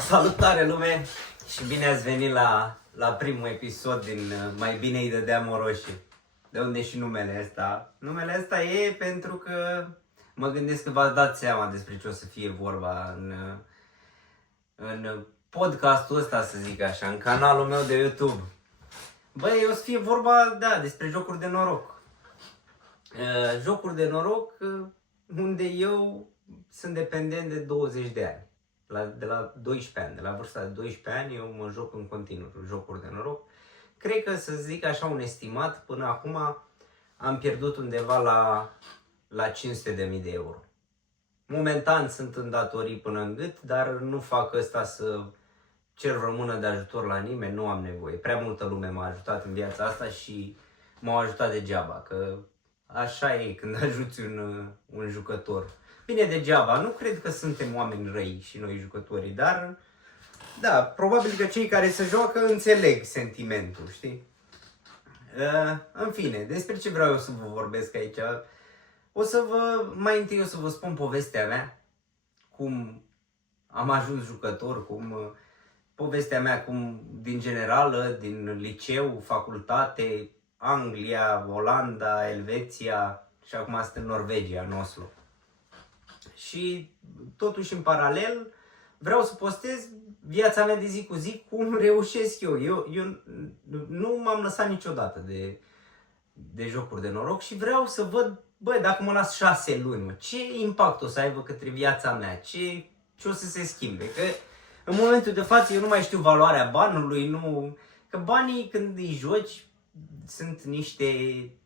Salutare lume și bine ați venit la primul episod din Mai bine îi dădeam o roșie. De unde și numele ăsta? Numele ăsta e pentru că mă gândesc că v-ați dat seama despre ce o să fie vorba în podcastul ăsta, să zic așa, în canalul meu de YouTube. Băi, o să fie vorba, despre jocuri de noroc. Jocuri de noroc unde eu sunt dependent de 20 de ani. De la 12 ani, de la vârsta de 12 ani, eu mă joc în continuu jocuri de noroc. Cred că, să zic așa, un estimat, până acum am pierdut undeva la 500.000 de euro. Momentan sunt în datorii până în gât, dar nu fac ăsta să cer vreo mână de ajutor la nimeni, nu am nevoie. Prea multă lume m-a ajutat în viața asta și m-au ajutat degeaba, că așa e când ajuți un jucător. Bine, degeaba, nu cred că suntem oameni răi și noi jucătorii, dar da, probabil că cei care se joacă înțeleg sentimentul, știi? În fine, despre ce vreau eu să vă vorbesc aici? Mai întâi o să vă spun povestea mea, cum am ajuns jucător, povestea mea din generală, din liceu, facultate, Anglia, Olanda, Elveția și acum sunt în Norvegia, în Oslo. Și totuși în paralel vreau să postez viața mea de zi cu zi, cum reușesc eu. Eu nu m-am lăsat niciodată de jocuri de noroc și vreau să văd, dacă mă las 6 luni, ce impact o să aibă către viața mea, ce o să se schimbe. Că în momentul de față eu nu mai știu valoarea banului, că banii când îi joci sunt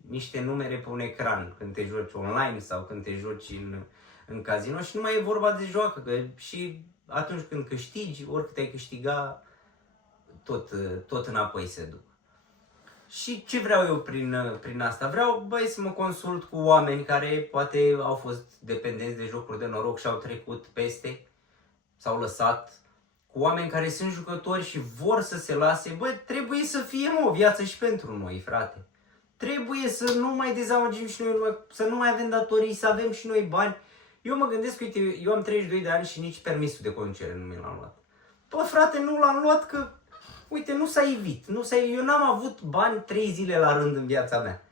niște numere pe un ecran când te joci online sau când te joci în casino și nu mai e vorba de joacă, că și atunci când câștigi, oricât ai câștiga, tot înapoi se duc. Și ce vreau eu prin asta? Vreau, să mă consult cu oameni care poate au fost dependenți de jocuri de noroc și au trecut peste, s-au lăsat, cu oameni care sunt jucători și vor să se lase. Trebuie să fie o viață și pentru noi, frate. Trebuie să nu mai dezamăgim și noi, să nu mai avem datorii, să avem și noi bani. Eu mă gândesc, uite, eu am 32 de ani și nici permisul de conducere nu mi l-am luat. Frate, nu l-am luat că, uite, nu s-a ivit. Eu n-am avut bani 3 zile la rând în viața mea.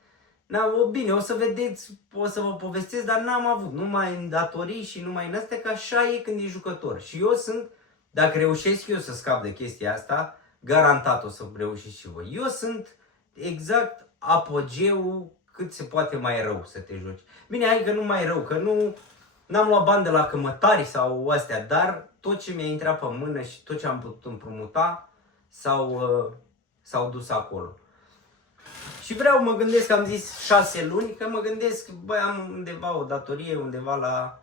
Bine, o să vedeți, o să vă povestesc, dar n-am avut. Numai în datorii și numai în astea, că așa e când e jucător. Și eu dacă reușesc eu să scap de chestia asta, garantat o să reușiți și voi. Eu sunt exact apogeul cât se poate mai rău să te joci. Bine, hai că nu mai rău, că n-am luat bani de la cămătari sau astea, dar tot ce mi-a intrat pe mână și tot ce am putut împrumuta s-au dus acolo. Și mă gândesc, am zis 6 luni, că mă gândesc, am undeva o datorie, undeva la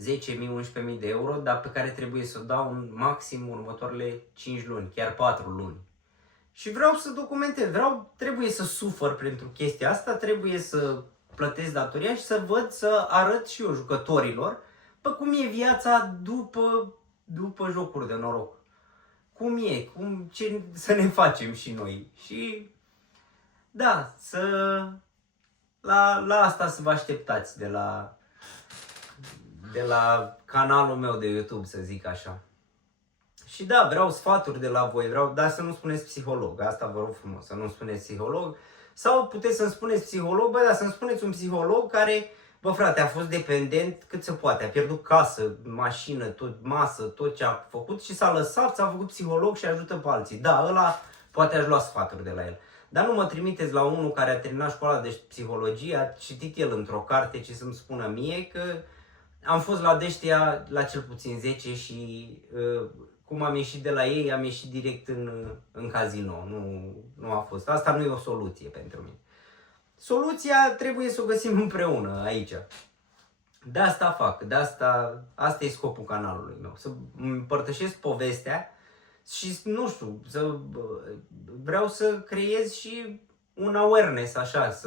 10.000-11.000 de euro, dar pe care trebuie să o dau în maxim următoarele 5 luni, chiar 4 luni. Și vreau să documentez, trebuie să sufăr pentru chestia asta, trebuie să plătesc datoria și să arăt și eu jucătorilor cum e viața după jocuri de noroc. Cum e, ce să ne facem și noi. Și da, la asta să vă așteptați de la canalul meu de YouTube, să zic așa. Și da, vreau sfaturi de la voi, dar să nu spuneți psiholog, asta vă rog frumos, să nu spuneți psiholog. Sau puteți să-mi spuneți psiholog, dar să-mi spuneți un psiholog care, frate, a fost dependent cât se poate, a pierdut casă, mașină, masă, tot ce a făcut și s-a lăsat, s-a făcut psiholog și ajută pe alții. Da, ăla poate aș lua sfaturi de la el. Dar nu mă trimiteți la unul care a terminat școala de psihologie, a citit el într-o carte ce să-mi spună mie, că am fost la deștia la cel puțin 10 și cum am ieșit de la ei, am ieșit direct în casino. Nu a fost. Asta nu e o soluție pentru mine. Soluția trebuie să o găsim împreună aici. De asta fac. Asta e scopul canalului meu. Să împărtășesc povestea și, nu știu, vreau să creez și un awareness, așa,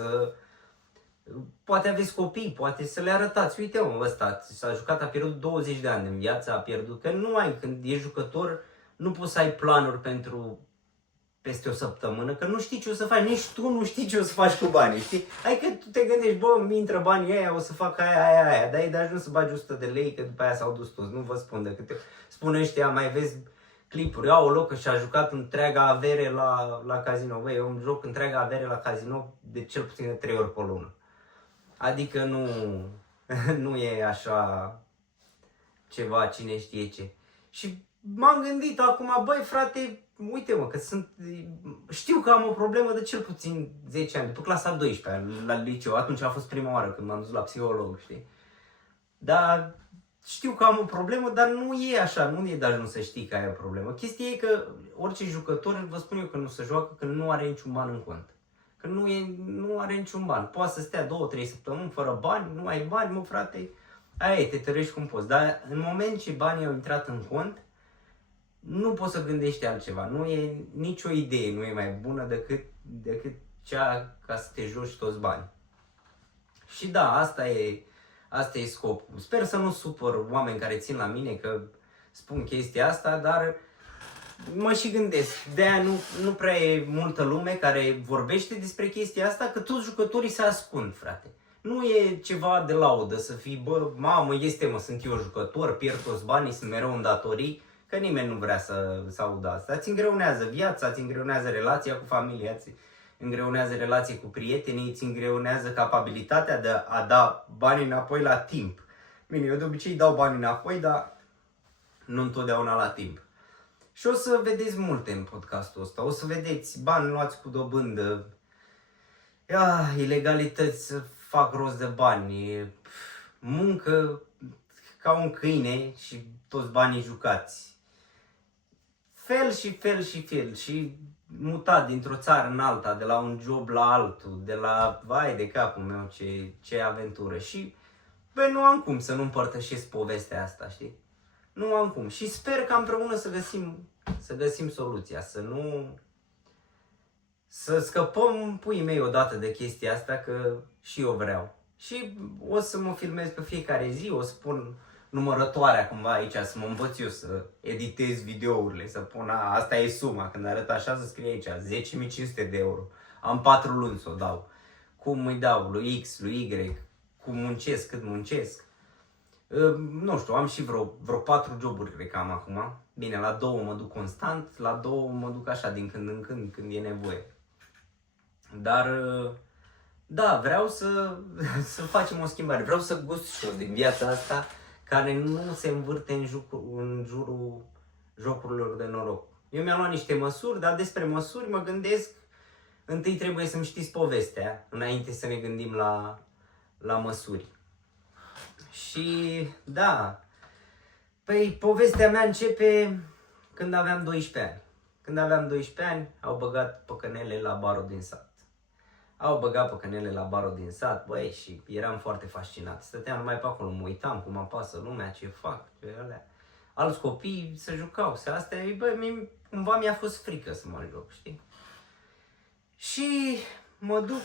poate aveți copii, poate să le arătați, uite ăsta s-a jucat, a pierdut 20 de ani în viață, când ești jucător, nu poți să ai planuri pentru peste o săptămână, că nu știi ce o să faci, nici tu nu știi ce o să faci cu banii, știi? Adică tu te gândești, bă, mi intră banii aia, o să fac aia, dar e de ajuns să bagi 100 de lei, că după aia s-au dus toți, nu vă spun de câte. Spune ăștia, mai vezi clipuri, au o locă și a jucat întreaga avere la casino. Băi, eu îmi joc întreaga avere la casino de cel puțin de 3 ori pe lună. Adică nu e așa ceva, cine știe ce. Și m-am gândit acum, băi frate, uite-mă, că știu că am o problemă de cel puțin 10 ani, după clasa 12 la liceu, atunci a fost prima oară când m-am dus la psiholog, știi? Dar știu că am o problemă, dar nu e așa, nu e de ajuns să știi că ai o problemă. Chestia e că orice jucător, vă spun eu că nu se joacă când nu are niciun ban în cont. Că nu are niciun ban. Poate să stea 2-3 săptămâni fără bani, nu ai bani, mă frate, aia e, te tărești cum poți. Dar în moment ce banii au intrat în cont, nu poți să gândești altceva. Nu e nicio idee, nu e mai bună decât cea ca să te joci toți banii. Și da, asta e scopul. Sper să nu supăr oameni care țin la mine că spun chestia asta, dar mă și gândesc. De-aia nu prea e multă lume care vorbește despre chestia asta, că toți jucătorii se ascund, frate. Nu e ceva de laudă să fii, bă, mamă, sunt eu jucător, pierd toți banii, sunt mereu în datorii, că nimeni nu vrea să audă asta. Îți îngreunează viața, îți îngreunează relația cu familia, îți îngreunează relații cu prietenii, îți îngreunează capabilitatea de a da banii înapoi la timp. Bine, eu de obicei dau banii înapoi, dar nu întotdeauna la timp. Și o să vedeți multe în podcastul ăsta. O să vedeți bani luați cu dobândă, ilegalități să fac rost de bani, muncă ca un câine și toți banii jucați. Fel și mutat dintr-o țară în alta, de la un job la altul, de la, vai de capul meu, ce aventură. Și, băi, nu am cum să nu împărtășesc povestea asta, știi? Nu am cum. Și sper că împreună să găsim soluția, să scăpăm puii mei odată de chestia asta, că și eu vreau. Și o să mă filmez pe fiecare zi, o să pun numărătoarea cumva aici, să mă învăț eu să editez videourile, să pun, asta e suma, când arăt așa să scrie aici, 10.500 de euro. Am 4 luni să o dau. Cum îi dau lui X, lui Y, cum muncesc, cât muncesc. Nu știu, am și vreo 4 joburi, cred că am acum. Bine, la 2 mă duc constant, la 2 mă duc așa din când în când e nevoie. Dar, da, vreau să facem o schimbare. Vreau să gust și eu din viața asta care nu se învârte în jurul jocurilor de noroc. Eu mi-am luat niște măsuri, dar despre măsuri mă gândesc, întâi trebuie să-mi știți povestea, înainte să ne gândim la măsuri. Și, da, păi povestea mea începe când aveam 12 ani. Când aveam 12 ani, au băgat păcănele la barul din sat. Au băgat păcănele la barul din sat, băi, și eram foarte fascinat. Stăteam numai pe acolo, mă uitam cum apasă lumea, ce fac, ce alea. Alți copii se jucau, astea, băi, cumva mi-a fost frică să mă joc, știi? Și mă duc,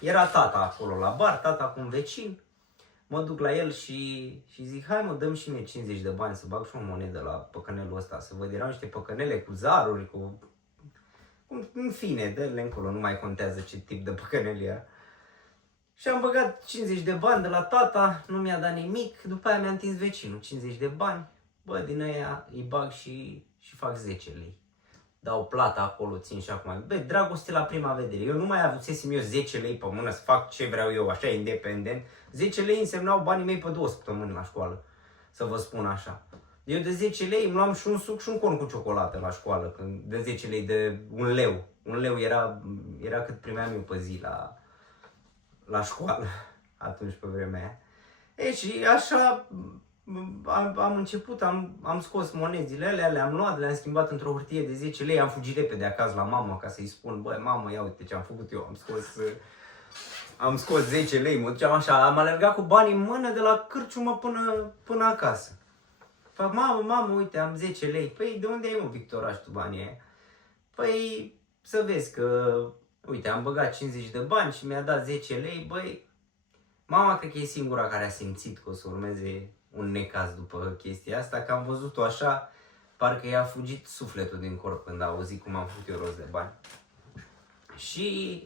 era tata acolo la bar, tata cu un vecin. Mă duc la el și zic, hai mă, dăm și mie 50 de bani să bag și o monedă la păcănelul ăsta, să văd, erau niște păcănele cu zaruri, în fine, dă-le încolo, nu mai contează ce tip de păcănel era. Și am băgat 50 de bani de la tata, nu mi-a dat nimic, după aia mi-a întins vecinul 50 de bani, bă, din aia îi bag și fac 10 lei. Dau plata acolo, țin și acum. Bă, dragoste la prima vedere. Eu nu mai avusesem eu 10 lei pe mână să fac ce vreau eu, așa, independent. 10 lei însemnau banii mei pe 2 săptămâni la școală, să vă spun așa. Eu de 10 lei îmi luam și un suc și un con cu ciocolată la școală, când de 10 lei, de 1 leu. 1 leu era cât primeam eu pe zi la școală, atunci pe vremea aia. E, și așa am început, am scos monezile alea, le-am luat, le-am schimbat într-o hârtie de 10 lei, am fugit repede acasă la mama ca să-i spun, băi, mamă, ia uite ce am făcut eu, am scos 10 lei, mă duceam așa, am alergat cu banii în mână de la cârciumă până acasă. Fac, mamă, uite, am 10 lei. Păi, de unde ai, mă, Victoraș, tu banii aia? Păi, să vezi că, uite, am băgat 50 de bani și mi-a dat 10 lei, băi, mama cred că e singura care a simțit că o să urmeze un necaz după chestia asta, că am văzut-o așa, parcă i-a fugit sufletul din corp când a auzit cum am făcut eu rost de bani. Și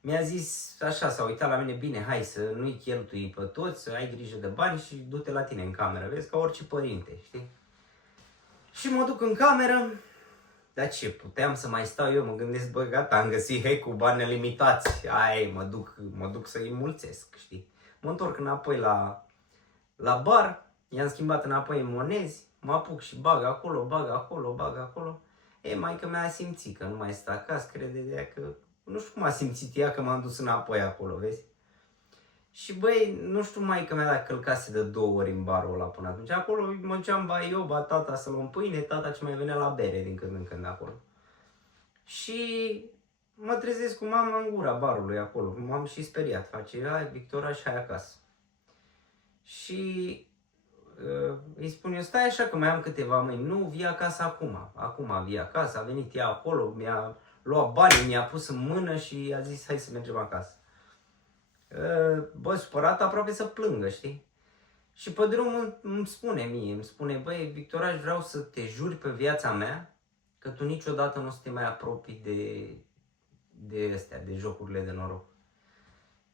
mi-a zis așa, s-a uitat la mine, bine, hai să nu-i cheltui pe toți, să ai grijă de bani și du-te la tine în cameră, vezi, ca orice părinte, știi? Și mă duc în cameră, dar ce, puteam să mai stau eu, mă gândesc, bă, gata, am găsit hack-ul, bani nelimitați, ai, mă duc să-i mulțesc, știi? Mă întorc înapoi la bar, i-am schimbat înapoi în monezi, mă apuc și bag acolo, bag acolo. E, maică mea a simțit că nu mai stă acasă, crede de ea că, nu știu cum a simțit ea că m-am dus înapoi acolo, vezi? Și băi, nu știu maică mea dacă călcase de 2 ori în barul ăla până atunci. Acolo mă duceam ba eu, ba tata să luăm pâine, tata ce mai venea la bere din când în când acolo. Și mă trezesc cu mama în gura barului acolo, m-am și speriat, face, hai Victoria și hai acasă. Și îi spun eu, stai așa că mai am câteva mâini, nu, vii acasă acum vii acasă, a venit ea acolo, mi-a luat banii, mi-a pus în mână și a zis, hai să mergem acasă. Bă, supărat aproape să plângă, știi? Și pe drum îmi spune, băi, Victoria, vreau să te juri pe viața mea că tu niciodată nu o să te mai apropii de astea, de jocurile de noroc.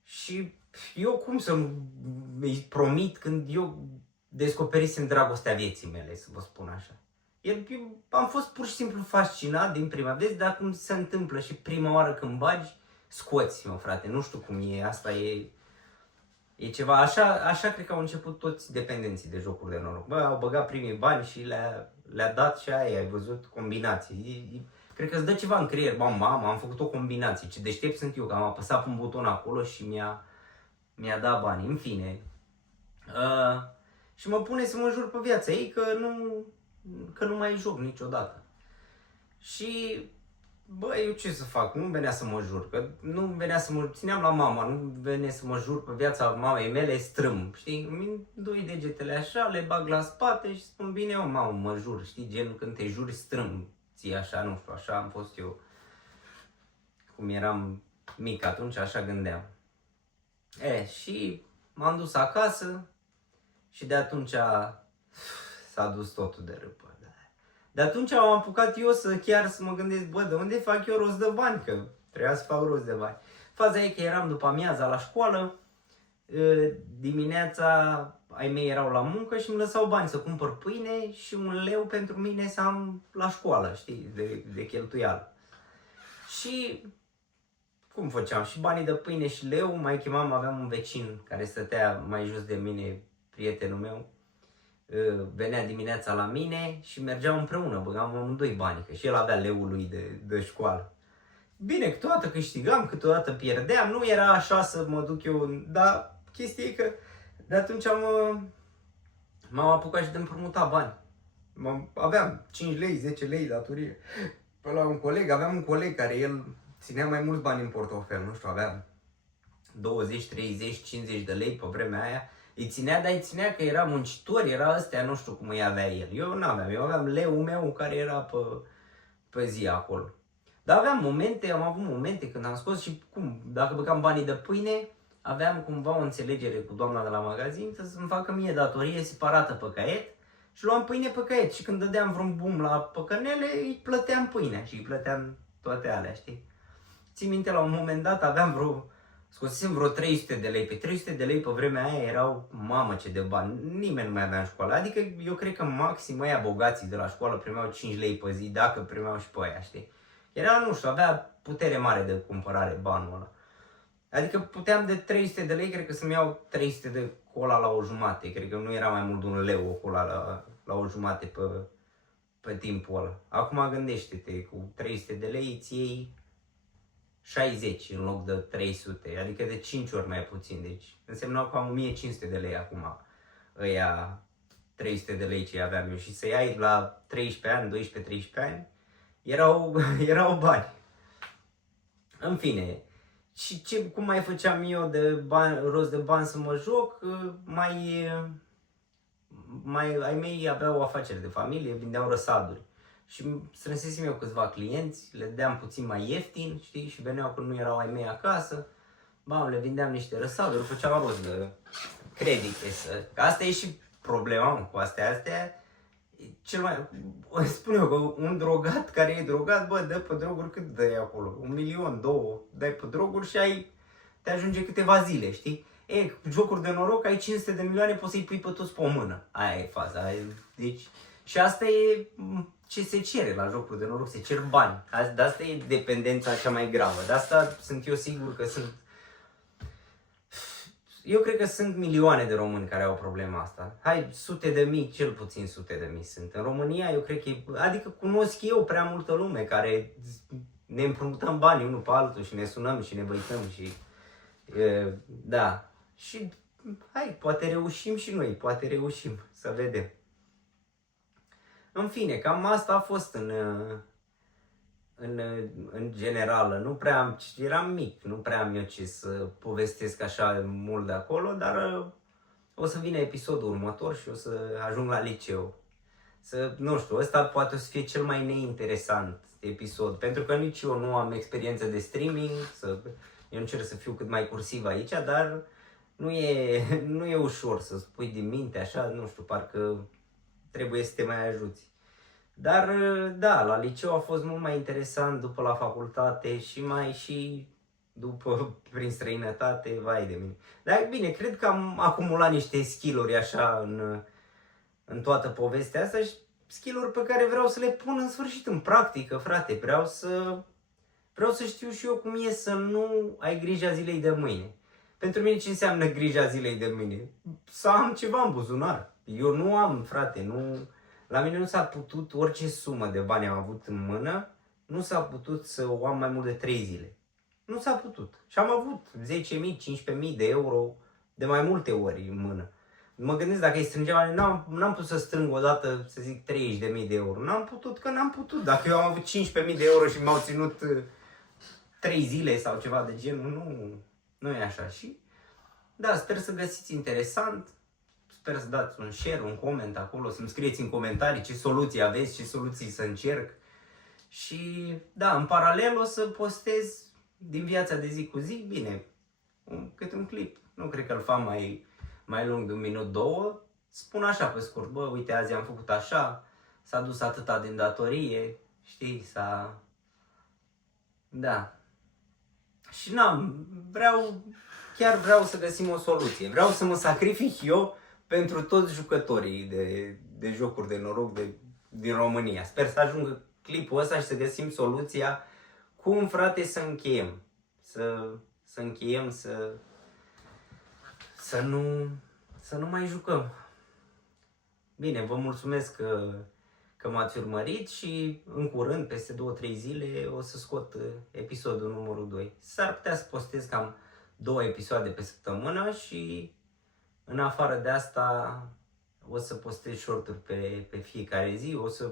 Și eu cum să-mi promit când eu descoperisem dragostea vieții mele, să vă spun așa. Eu am fost pur și simplu fascinat din prima, vezi, dar cum se întâmplă și prima oară când bagi, scoți-mă, frate, nu știu cum e, asta e ceva, așa cred că au început toți dependenții de jocuri de noroc. Bă, au băgat primii bani și le-a dat și aia, ai văzut, combinații. Cred că îți dă ceva în creier, bă, mamă, am făcut o combinație, ce deștept sunt eu, că am apăsat pe un buton acolo și mi-a dat bani, în fine. Și mă pune să mă jur pe viața ei că nu mai joc niciodată. Și bă, eu ce să fac? Nu venea să mă jur, că nu venea să mă țineam la mama, nu venea să mă jur pe viața mamei mele strâmb, știi? Îmi doi degetele așa, le bag la spate și spun, bine, eu, mamă, mă jur, știi? Gen când te juri strâmb, ții așa, nu știu, așa am fost eu. Cum eram mic atunci, așa gândeam. Și m-am dus acasă și de atunci s-a dus totul de râpă. De atunci am apucat eu să mă gândesc, bă, de unde fac eu rost de bani? Că trebuia să fac rost de bani. Faza e că eram după amiaza la școală, dimineața ai mei erau la muncă și îmi lăsau bani să cumpăr pâine și 1 leu pentru mine să am la școală, știi, de cheltuială. Și cum făceam? Și banii de pâine și leu, mai chemam, aveam un vecin care stătea mai jos de mine, prietenul meu, venea dimineața la mine și mergeam împreună, băgam amândoi bani, că și el avea leul lui de școală. Bine, câteodată câștigam, câteodată pierdeam, nu era așa să mă duc eu, dar chestia e că de atunci m-am apucat și de împrumuta bani. Aveam 5 lei, 10 lei datorie pe la un coleg, aveam un coleg care el ținea mai mulți bani în portofel, nu știu, avea 20, 30, 50 de lei pe vremea aia. Îi ținea, dar îi ținea că era muncitor, era ăstea, nu știu cum îi avea el. Eu nu aveam, eu aveam leul meu care era pe zi acolo. Dar am avut momente când am scos și cum, dacă băgam banii de pâine, aveam cumva o înțelegere cu doamna de la magazin să-mi facă mie datorie separată pe caiet și luam pâine pe caiet și când dădeam vreun bum la păcănele, îi plăteam pâinea și îi plăteam toate alea, știi? Țin minte, la un moment dat scosesem vreo 300 de lei. Pe 300 de lei pe vremea aia erau, mamă ce de bani, nimeni nu mai avea în școală. Adică eu cred că maxim ăia bogații de la școală primeau 5 lei pe zi, dacă primeau și pe aia, știi? Era, nu știu, avea putere mare de cumpărare banul ăla. Adică puteam de 300 de lei, cred că să-mi iau 300 de cola la o jumate. Cred că nu era mai mult de 1 leu o cola la o jumate pe timpul ăla. Acum gândește-te, cu 300 de lei îți iei 60 în loc de 300, adică de 5 ori mai puțin, deci însemnau cam 1500 de lei acum, ăia 300 de lei ce aveam eu și să iai la 13 ani, 12-13 ani, erau bani. În fine, și cum mai făceam eu rost de bani să mă joc, ai mei aveau o afacere de familie, vindeau răsaduri. Și strânsesem eu câțiva clienți, le dădeam puțin mai ieftin, știi, și veneau când nu erau ai mei acasă, le vindeam niște răsaduri, făceam rost de credite. Asta e și problema cu astea. cel mai, spun eu că un drogat care e drogat, bă, dă pe droguri cât dă acolo? 1.000.000, 2, dai pe droguri și te ajunge câteva zile, știi? Jocuri de noroc, ai 500 de milioane, poți să-i pui pe toți pe o mână. Aia e faza. Deci, și asta e ce se cere la jocuri de noroc, se cer bani. De asta e dependența cea mai gravă. De asta sunt eu sigur că sunt... Eu cred că sunt milioane de români care au problema asta. Hai, sute de mii, cel puțin sute de mii sunt. În România, eu cred că adică cunosc eu prea multă lume care ne împrumutăm banii unul pe altul și ne sunăm și ne băităm și... da. Și hai, poate reușim și noi, poate reușim, să vedem. În fine, cam asta a fost în general. Nu prea eram mic, nu prea am eu ce să povestesc așa mult de acolo, dar o să vină episodul următor și o să ajung la liceu. Nu știu, ăsta poate o să fie cel mai neinteresant episod, pentru că nici eu nu am experiență de streaming, eu încerc să fiu cât mai cursiv aici, dar nu e ușor să spui din minte așa, nu știu, parcă trebuie să te mai ajuți. Dar da, la liceu a fost mult mai interesant după la facultate și după prin străinătate, vai de mine. Dar bine, cred că am acumulat niște skill-uri așa în toată povestea asta și skill-uri pe care vreau să le pun în sfârșit în practică, frate. Vreau să știu și eu cum e să nu ai grija zilei de mâine. Pentru mine ce înseamnă grija zilei de mâine? Să am ceva în buzunar. Eu nu am, frate, la mine nu s-a putut, orice sumă de bani am avut în mână, nu s-a putut să o am mai mult de 3 zile. Nu s-a putut. Și am avut 10.000, 15.000 de euro de mai multe ori în mână. Mă gândesc dacă îi strângeam, n-am putut să strâng odată, să zic, 30.000 de euro. N-am putut. Dacă eu am avut 15.000 de euro și m-au ținut 3 zile sau ceva de genul, nu e așa. Și da, sper să găsiți interesant. Sper să dați un share, un coment acolo, să-mi scrieți în comentarii ce soluții aveți, ce soluții să încerc. Și da, în paralel o să postez din viața de zi cu zi, bine, câte un clip. Nu cred că îl fac mai lung de 1 minut, 2. Spun așa pe scurt, bă, uite, azi am făcut așa, s-a dus atâta din datorie, știi, Da. Și chiar vreau să găsim o soluție. Vreau să mă sacrific eu pentru toți jucătorii de jocuri de noroc din România. Sper să ajungă clipul ăsta și să găsim soluția cum, frate, să încheiem. Să încheiem, să nu mai jucăm. Bine, vă mulțumesc că m-ați urmărit și în curând, peste 2-3 zile, o să scot episodul numărul 2. S-ar putea să postez cam 2 episoade pe săptămână și în afară de asta o să postez short-uri pe fiecare zi, o să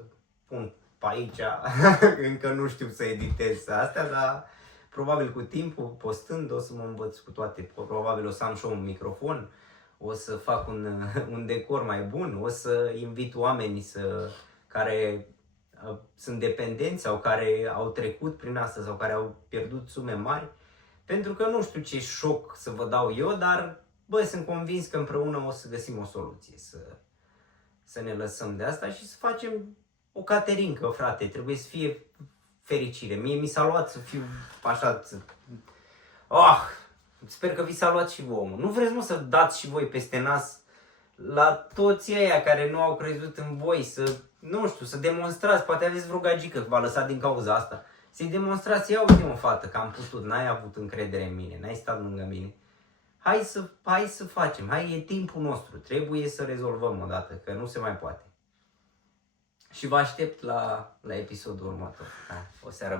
pun pe aici, încă nu știu să editez astea, dar probabil cu timpul, postând, o să mă învăț cu toate, probabil o să am și un microfon, o să fac un decor mai bun, o să invit oameni care sunt dependenți sau care au trecut prin asta sau care au pierdut sume mari, pentru că nu știu ce șoc să vă dau eu, dar bă, sunt convins că împreună o să găsim o soluție, să ne lăsăm de asta și să facem o caterincă, frate, trebuie să fie fericire. Mie mi s-a luat să fiu așa, sper că vi s-a luat și vouă. Nu vreți, mă, să dați și voi peste nas la toți ăia care nu au crezut în voi, să demonstrați, poate aveți vreo gagică v-a lăsat din cauza asta. Să-i demonstrați, ia uite, mă, fată, că am putut, n-ai avut încredere în mine, n-ai stat lângă mine. Hai să facem, e timpul nostru, trebuie să rezolvăm odată, că nu se mai poate. Și vă aștept la episodul următor. O seară